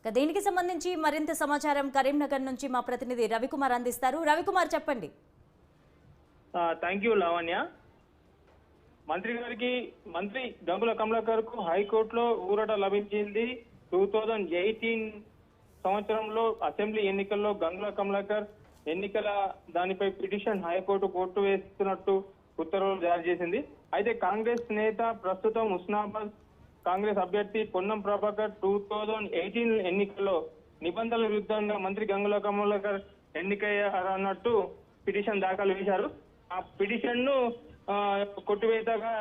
ఇక దీనికి సంబంధించి మరింత సమాచారం కరీంనగర్ నుంచి మా ప్రతినిధి రవికుమార్ అందిస్తారు. రవికుమార్ చెప్పండి. Thank you Lavanya. మంత్రి గారికి మంత్రి గంగుల కమలాకర్కు హైకోర్టులో ఊరట లభించింది. టూ థౌజండ్ ఎయిటీన్ సంవత్సరంలో అసెంబ్లీ ఎన్నికల్లో గంగుల కమలాకర్ ఎన్నికల దానిపై పిటిషన్ హైకోర్టు కోర్టు వేస్తున్నట్టు ఉత్తర్వులు జారీ చేసింది. అయితే కాంగ్రెస్ నేత ప్రస్తుతం ఉస్నాబాద్ కాంగ్రెస్ అభ్యర్థి Ponnam Prabhakar two thousand eighteen ఎన్నికల్లో నిబంధనల విరుద్ధంగా మంత్రి గంగుల కమలాకర్ ఎన్నికయ్యారన్నట్టు పిటిషన్ దాఖలు చేశారు. ఆ పిటిషన్ను కొట్టివేతగా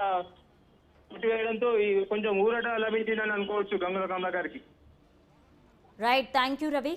కొట్టివేయడంతో ఈ కొంచెం ఊరట లభించిందని అనుకోవచ్చు Gangula కమలాకర్కి. Right thank you Ravi